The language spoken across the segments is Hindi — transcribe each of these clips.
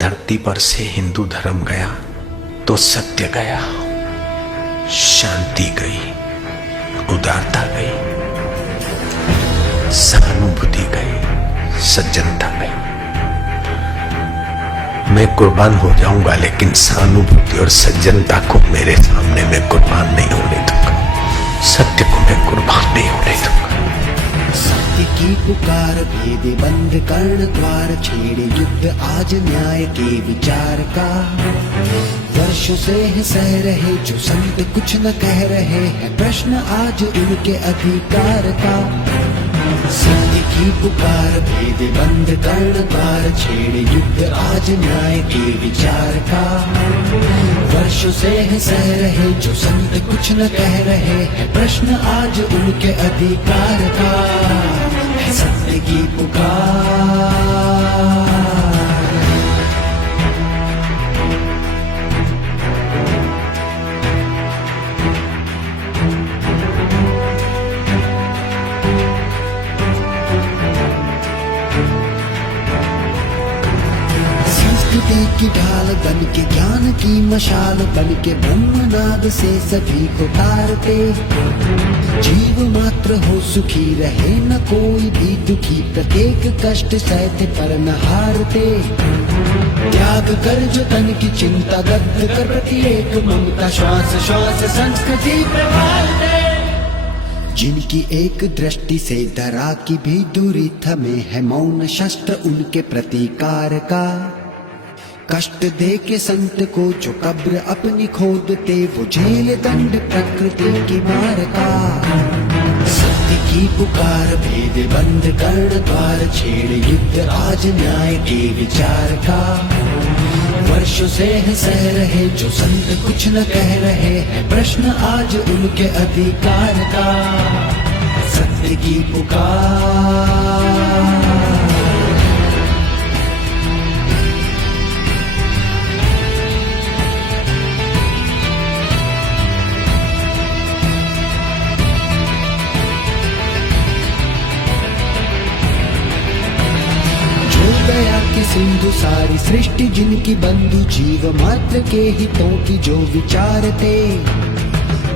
धरती पर से हिंदू धर्म गया तो सत्य गया, शांति गई, उदारता गई, सहानुभूति गई, सज्जनता गई। मैं कुर्बान हो जाऊंगा लेकिन सहानुभूति और सज्जनता को मेरे सामने मैं कुर्बान नहीं होने दूंगा। सत्य को मैं कुर्बान नहीं होने दूंगा। सत्य की पुकार भेद बंद कर्ण द्वार, छेड़े युद्ध आज न्याय के विचार का। वर्षों से है सह रहे जो संत कुछ न कह रहे हैं, प्रश्न आज उनके अधिकार का। सत्य की पुकार भेद बंद कर्ण द्वार, छेड़े युद्ध आज न्याय के विचार का। वर्षों से है सह रहे जो संत कुछ न कह रहे हैं, प्रश्न आज उनके अधिकार का। है सत्य की पुकार। संस्कृति की ढाल बन के, ज्ञान की मशाल बन के, ब्रह्मनाद से सभी को तारते। जीव मात्र हो सुखी रहे न कोई भी दुखी, प्रत्येक कष्ट सहते पर न हारते। त्याग कर जो तन की चिंता, दग्ध कर प्रत्येक ममता, श्वास श्वास संस्कृति प्रवालते। जिनकी एक दृष्टि से धरा की भी दूरी थमे है, मौन शस्त्र उनके प्रतिकार का। कष्ट दे के संत को जो कब्र अपनी खोदते, वो झेल दंड प्रकृति की मार का। सत्य की पुकार भेद बंद कर्ण द्वार, छेड़ युद्ध आज न्याय के विचार का। वर्षों से है सह रहे जो संत कुछ न कह रहे हैं, प्रश्न आज उनके अधिकार का। सत्य की पुकार। दया की सिंधु सारी सृष्टि, जिनकी बंधु जीव मात्र के हितों की जो विचारते।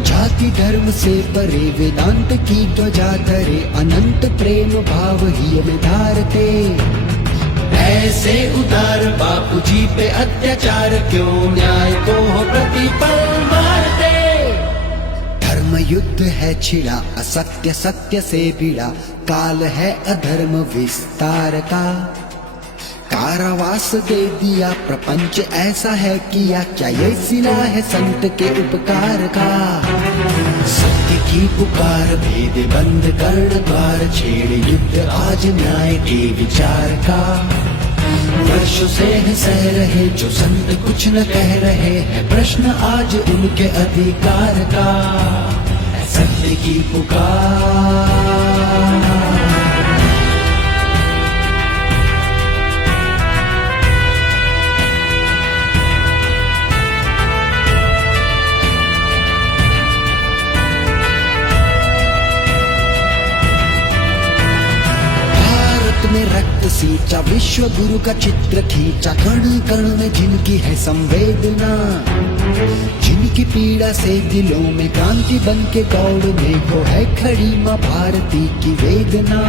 जाति धर्म से परे वेदांत की ध्वजा धरे, अनंत प्रेम भाव ही में धारते। ऐसे उदार बापू जी पे अत्याचार क्यों, न्याय को हो प्रतिपल मारते। धर्म युद्ध है छिड़ा, असत्य सत्य से भिड़ा, काल है अधर्म विस्तार का। कारावास दे दिया प्रपंच ऐसा है किया, क्या ये सिला है संत के उपकार का। सत्य की पुकार भेद बंद कर्ण द्वार, छेड़ युद्ध आज न्याय के विचार का। वर्षों से है सह रहे जो संत कुछ न कह रहे हैं, प्रश्न आज उनके अधिकार का। सत्य की पुकार। में रक्त सींचा, विश्व गुरु का चित्र खींचा, कण कण में जिनकी है संवेदना। जिनकी पीड़ा से दिलों में क्रांति बन के दौड़ने को है खड़ी मां भारती की वेदना।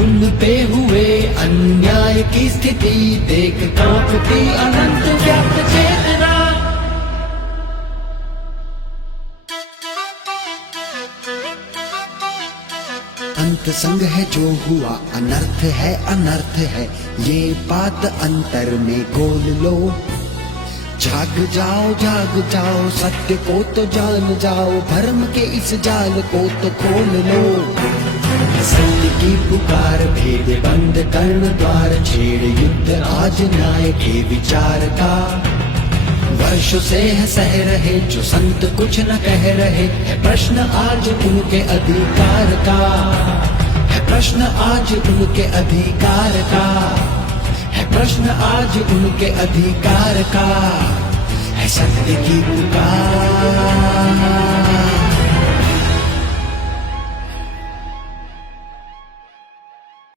उन पे हुए अन्याय की स्थिति देख कांपती अनंत व्याप्त चेतना। अंत संग है जो हुआ, अनर्थ है अनर्थ है, ये बात अंतर में गोल लो। जाग जाओ सत्य को तो जान जाओ, भरम के इस जाल को तो खोल लो। सत्य की पुकार भेद बंद कर्ण द्वार, छेड़ युद्ध आज न्याय के विचार का। वर्षों से है सह रहे जो संत कुछ न कह रहे, है प्रश्न आज उनके अधिकार का। है प्रश्न आज उनके अधिकार का। है प्रश्न आज उनके अधिकार का। है सत्य की पुकार।